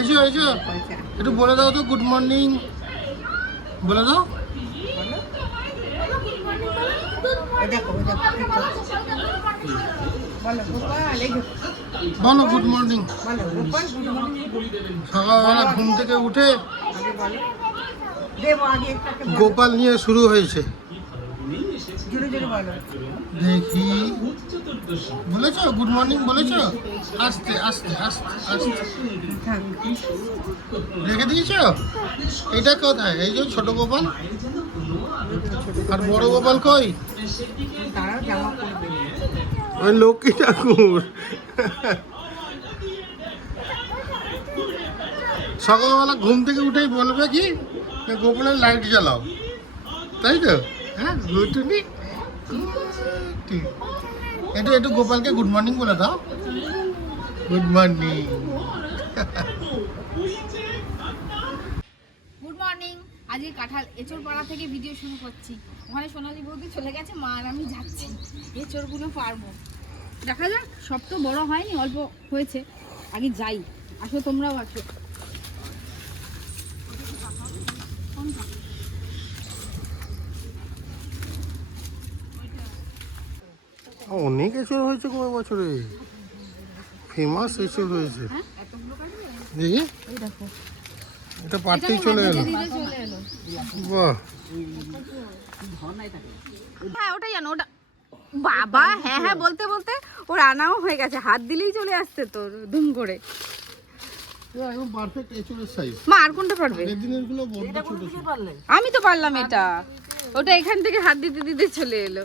এসো এসো, একটু বলে দাও তো গুড মর্নিং বলে দাও। বলো গুড মর্নিং। সকালবেলা ঘুম থেকে উঠে গোপাল নিয়ে শুরু হয়েছে। দেখি বলেছো গুড মর্নিং বলেছো? আস্তে আস্তে আস্তে আস্তে রেখে দিয়েছো। এটা কোথায়? এই যে ছোট গোপাল আর বড় গোপাল কই? ওই লক্ষ্মী ঠাকুর। সকালবেলা ঘুম থেকে উঠেই বলবে কি গোপালের লাইট জ্বালাও, তাই তো? হ্যাঁ গুটুনি, একটু একটু গোপালকে গুড মর্নিং বলে দাও। Good morning. Good morning. আজকে কাঁঠাল এঁচড় পাড়া থেকে ভিডিও শুরু করছি। ওখানে সোনালি বৌদি চলে গেছে, মা আর আমি যাচ্ছি। এঁচড়গুলো পারবো, দেখা যাক। সব তো বড় হয়নি, অল্প হয়েছে। আগে যাই, আসো তোমরাও আসো। অনেক এঁচড় হয়েছে কয় বছরে, ফেমাস এঁচড় হয়েছে। দেখি এটা পারতেই চলে এলো। বাহ, হ্যাঁ ওটাই জানো, ওটা বাবা। হ্যাঁ হ্যাঁ বলতে বলতে ওর আনাও হয়ে গেছে, হাত দিলেই চলে আসছে তো দুম করে। একদম পারফেক্ট এঁচড়ের সাইজ। মা আর কোনটা পারবে? দিনেরগুলো বড় ছোট ছোট। আমি তো পারলাম এটা, ওটা এখান থেকে হাত দিতে দিতে চলে এলো।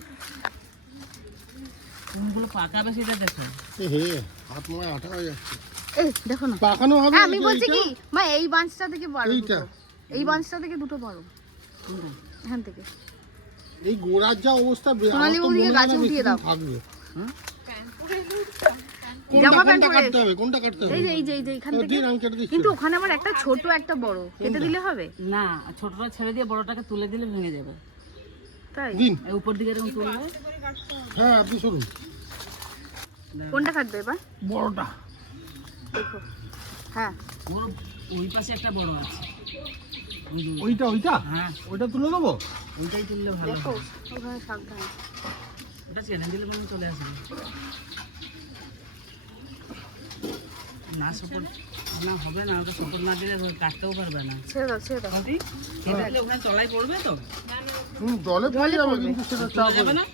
কোনগুলো পাকাবে সেটা দেখো। হে হাত মনে আঠা হয়ে যাচ্ছে। এই দেখো না, পাকানো হবে। আমি বলছি কি মা, এই বাঁশটা থেকে পারো, এই বাঁশটা থেকে দুটো পারো, এখান থেকে। এই গোড়ার যা অবস্থা, সোনালি বৌদিকে গাছে উঠিয়ে দাও। থাকবে। জামা প্যান্ট কোনটা পরে কাটতে হবে? কোনটা কাটতে হবে? এই যে এখান থেকে। আমি কেটে দিচ্ছি। কিন্তু ওখানে আবার একটা ছোট একটা বড়, কেটে দিলে হবে না, ছোটটা ছেড়ে দিয়ে বড়টাকে তুলে দিলে ভেঙে যাবে। তাই দিন। এই উপর দিকে এরকম তুলবে। হ্যাঁ আপনি শুনুন। কোনটা কাটবে এবার? বড়টা দেখো। হ্যাঁ ওর ওই পাশে একটা বড় আছে। ওইটা ওইটা হ্যাঁ ওইটা তুলে দেবো। ওইটাই তুললে ভালো দেখো, হবে। ওখানে সাবধানে। ওটা ছেড়ে দিলে মনে হয় চলে আসবে। না সাপোর্ট না হবে না, ওটা সাপোর্ট না দিলে কাটতেও পারবে না। ছেড়ে দাও ছেড়ে দাও। এটা ওখানে তলায় পড়বে তো। জলে পড়ে যাবে, কিন্তু সেটা চাপ যাবে হবে না। না।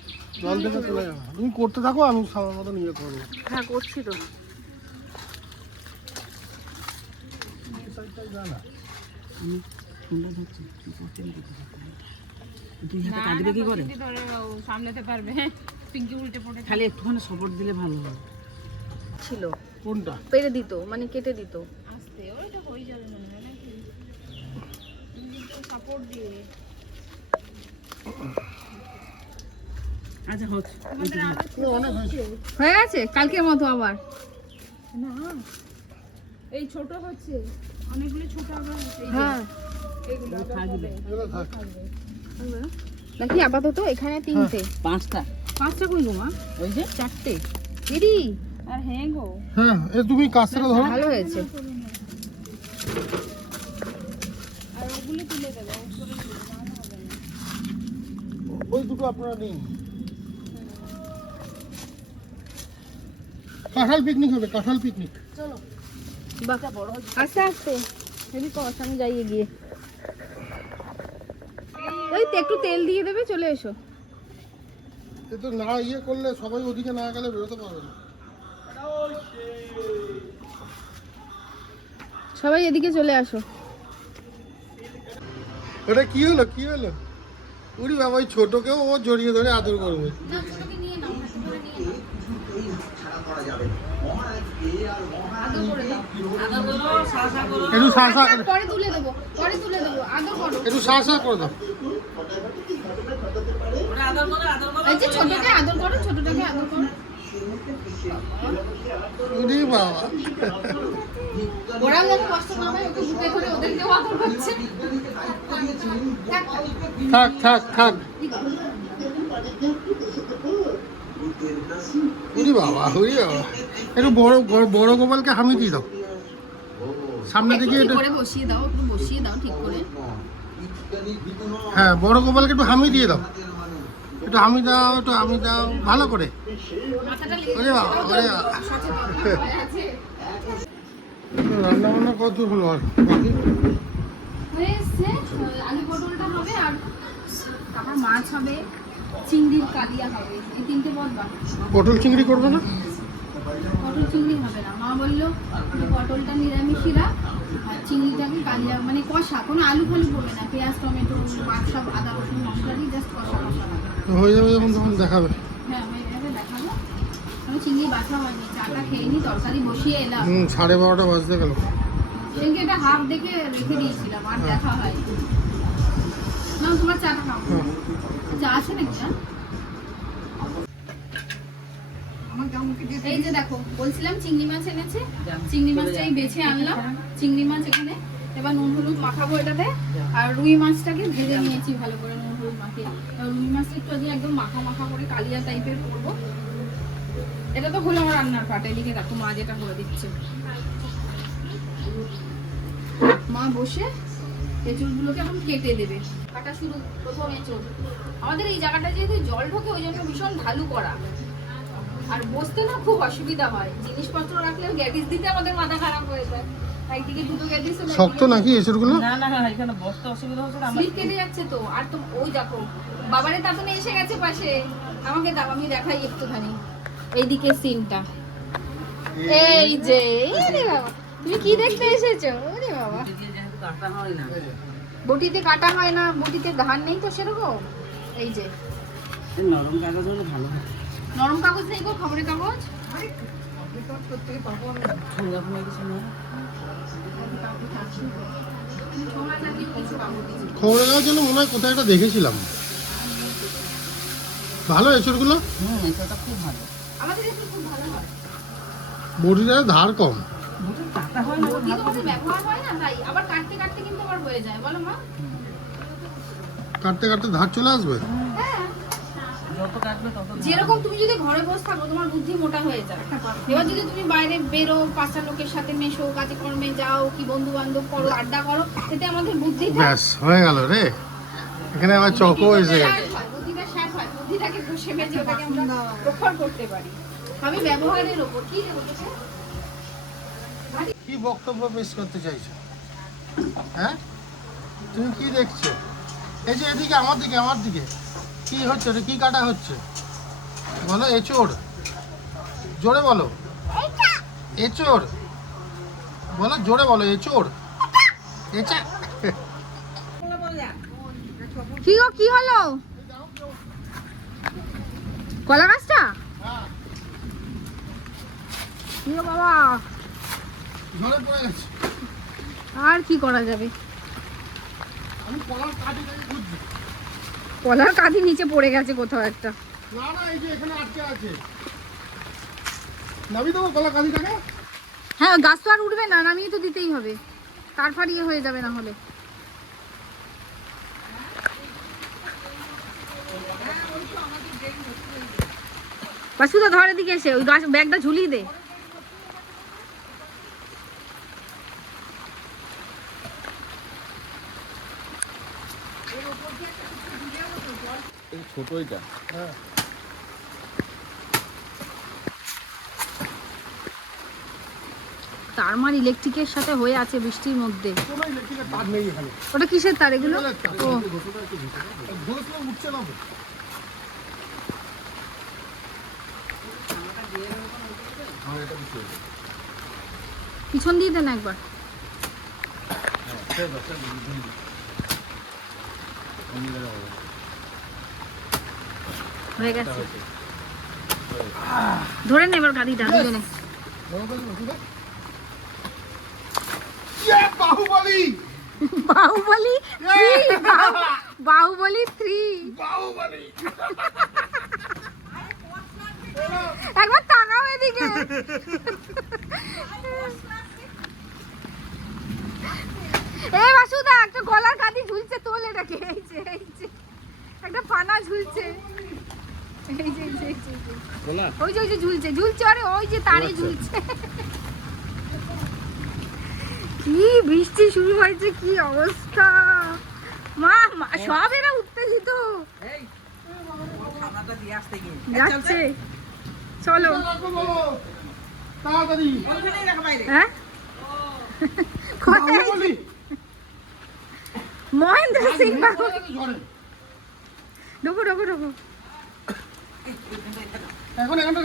জল থেকে চলে যাবে। তুমি করতে থাকো, আমি সময় মতো নিয়ে করবো। হ্যাঁ করছি তো। আমি ফোনটা ধরছি। তুই হাতে কাটবে কি করে? সামলাতে পারবে, পিঙ্কি উল্টে পড়ে খালি একটুখানি সাপোর্ট দিলে ভালো হবে। ছিল, কোনটা? পেরে দিত, মানে কেটে দিত। আস্তে ওটা হয়ে যাবে মনে হয় নাকি, সাপোর্ট দিয়ে। আচ্ছা হচ্ছে। অনেক হয়েছে। হয়ে গেছে কালকের মতো আবার না, এই ছোট হচ্ছে অনেকগুলো ছোট আবার হচ্ছে। হ্যাঁ এইগুলো থাকবে। এগুলো থাক। নাকি আপাতত এখানে তিনটে, পাঁচটা। পাঁচটা কই গো মা? ওই যে চারটে। এডি আর হ্যাঁ গো, হ্যাঁ এ তুমি কাজটা ধরো। ভালো হয়েছে। ওই দুটো আপনারা নিন। কাঁঠাল পিকনিক হবে, কাঁঠাল পিকনিক। আস্তে আস্তে হেবি কস, আমি যাই এগিয়ে। ওই তো একটু তেল দিয়ে দেবে, চলে এসো। এ তো না ইয়ে করলে সবাই ওদিকে না গেলে বেরোতে পারবে না। সবাই এদিকে চলে আসো। ওটা কি হলো কি হলো? উড়ি বাবা, ওই ছোটকেও ও জড়িয়ে ধরে আদর করবে। একটু সাসা পরে তুলে দেবো, পরে তুলে দেবো, আদর করো। একটু সাসা করে দাও। এই যে ছোটকে আদর করো, ছোটটাকে আদর করো। উড়ি বাবা, ওরা যেন কষ্ট না পায়, ওকে বুকে ধরে ওদেরকেও আদর করছে। থাক থাক থাক। উড়ি বাবা উড়ি বাবা, একটু বড় বড় গোপালকে হামি দিয়ে দাও। সামনে একটু দিকে ঠিক এটা করে বসিয়ে দাও, একটু বসিয়ে দাও ঠিক করে। হ্যাঁ, বড় গোপালকে একটু হামি দিয়ে দাও, একটু হামি দাও, একটু হামি দাও ভালো করে। মাথাটা লেগে ওরে বাবা, ওরে বাবা। রান্না বান্না কত দূর হলো আর বাকি? হয়ে এসছে, আলু পটলটা হবে আর তারপর মাছ হবে, চিংড়ির কালিয়া হবে, এই 3টে পদ বাকি। পটল চিংড়ি করবে না? পটল চিংড়ি হবে না, মা বললো যে পটলটা নিরামিষই রাখ আর চিংড়িটাকে কালিয়া মানে কষা, কোনো আলু ফালু পড়বে না, পেঁয়াজ টমেটো মাছ সব আদা রসুন মশলা দিয়ে জাস্ট কষা কষা হবে। তো হয়ে যাবে যখন তখন দেখাবে। হ্যাঁ আমি এভাবে দেখাবো। আমি চিংড়ি বাছা হয়নি, চাটা খেয়ে নি, তরকারি বসিয়ে এলাম। 12:30 বাজতে গেল। সেদিনকে এটা হাফ দেখে রেখে দিয়েছিলাম, আর দেখা হয় না। তোমার চাটা খাও, চা আছে নাকি? এই যে দেখো বলছিলাম চিংড়ি মাছ এনেছে, চিংড়ি মাছটাই বেছে আনলাম। চিংড়ি মাছ এখানে এবার নুন হলুদ মাখাবো এটাতে, আর রুই মাছটাকে ভেজে নিয়েছি ভালো করে নুন হলুদ মাখিয়ে। রুই মাছটা একটু আজকে একদম মাখা মাখা করে কালিয়া টাইপের করবো। এটা তো হলো আমার রান্নার পাট, এদিকে দেখো মা যেটা করে দিচ্ছে। মা বসে এঁচড়গুলোকে এখন কেটে দেবে, কাটা শুরু। প্রথম এঁচড়, আমাদের এই জায়গাটা যেহেতু জল ঢোকে ওই জন্য ভীষণ ঢালু করা, আর বসতে না খুব অসুবিধা হয়। জিনিসপত্র রাখলেও গ্যাটিস দিতে আমাদের মাথা খারাপ হয়ে যায়। একদিকে দুটো গ্যাটিস, শক্ত নাকি এসবগুলো? না না, এখানে বসতে অসুবিধা হচ্ছে না আমার। স্লিপ কেটে যাচ্ছে তো। আর তো ওই দেখো বাবারে তাতনে এসে গেছে পাশে, আমাকে দাও আমি দেখাই একটুখানি এইদিকে সিনটা। এই যে আরে বাবা, তুমি কি দেখতে এসেছো? ওরে বাবা, দিয়ে যেহেতু কাটা হয় না, বটিতে কাটা হয় না, বটিতে ধার নেই তো সেরকম। এই যে এই নরম কাগজ হলে ভালো হয়। নরম কাগজ নেই গো, খবরের কাগজ। ঠান্ডা ফোনে কিছু নেই। খবরের কাগজ যেন মনে হয় কোথায় একটা দেখেছিলাম। ভালো এঁচড়গুলো, এটা খুব ভালো। আমাদের এখানে খুব ভালো হয়, বড়িটার ধার কম। কাটা হয় না, বটি তো আমাদের ব্যবহার হয় না, তাই আবার কাটতে কাটতে কিন্তু আবার হয়ে যায়, বলো মা? কাটতে কাটতে ধার চলে আসবে। হ্যাঁ, যত কাটবে তত যেরকম তুমি যদি ঘরে বসে থাকো তোমার বুদ্ধি মোটা হয়ে যায়। এবার যদি তুমি বাইরে বেরো, 5টা লোকের সাথে মেশো, কাজে কর্মে যাও, কি বন্ধু বান্ধব করো, আড্ডা করো, এতে আমাদের বুদ্ধি ব্যাস হয়ে গেল রে। এখানে আবার চকও এসে গেছে। বুদ্ধিটা শার্প হয়, বুদ্ধিটাকে বসে মেজে ওটাকে আমরা প্রখর করতে পারি। আমি ব্যবহারের ওপর কি বলেছে, কি বক্তব্য পেশ করতে চাইছো? হ্যাঁ, তুমি কি দেখছো? এই যে এদিকে আমার দিকে কি হচ্ছে? এটা কি কাটা হচ্ছে বলো? এঁচড়, জোরে বলো। এঁচড় বলো, জোরে বলো। এঁচড়, এঁচা। কি গো কি হলো? কলা গাছটা কি গো বাবা, ঝরে পড়ে গেছে। আর কি করা যাবে? আমি কলার কাঠি খুঁজছি। কলার কাঁদি নিচে পড়ে গেছে কোথাও একটা। না না, এই যে এখানে আটকে আছে। নাবি দেবো কলা কাঠিটাকে? হ্যাঁ, গাছ তো আর উঠবে না, নামিয়ে তো দিতেই হবে, তার ফাড়িয়ে হয়ে যাবে না হলে। বাসুদা ধরে দিকে এসে ওই গাছ ব্যাগটা ঝুলিয়ে দে। ছোট এটা। হ্যাঁ, তার মার ইলেকট্রিকের সাথে হয়ে আছে বৃষ্টির মধ্যে। কোনো ইলেকট্রিকের তার নেই এখানে। ওটা কিসের তার এগুলো? ও ঘুরে উঠছে না তো। পিছন দিয়ে দেন একবার। হয়ে গেছে, ধরে নে এবার গাড়িটা দুজনে। বাহুবলী, বাহুবলী 3, বাহুবলী 3। বাহুবলী। একবার তাকাও এদিকে। এই বাসুদা একটা গলার কাঁদি ঝুলছে, তোল এটাকে। এই যে একটা ফানা ঝুলছে, এই যে ওই যে ঝুলছে, আরে ওই যে তারে ঝুলছে। কি কি বৃষ্টি শুরু হয়েছে, কি অবস্থা! মা মা, সব এরা উত্তেজিত এই খানাটা দিয়ে আসতে গিয়ে যাচ্ছে। চলো তাড়াতাড়ি ওখানেই রাখ বাইরে। হ্যাঁ কোথায়? বলি মহেন্দ্র সিং বাবু, ঝড়ে ঢুকো ঢুকো ঢুকো। এখন এখানটা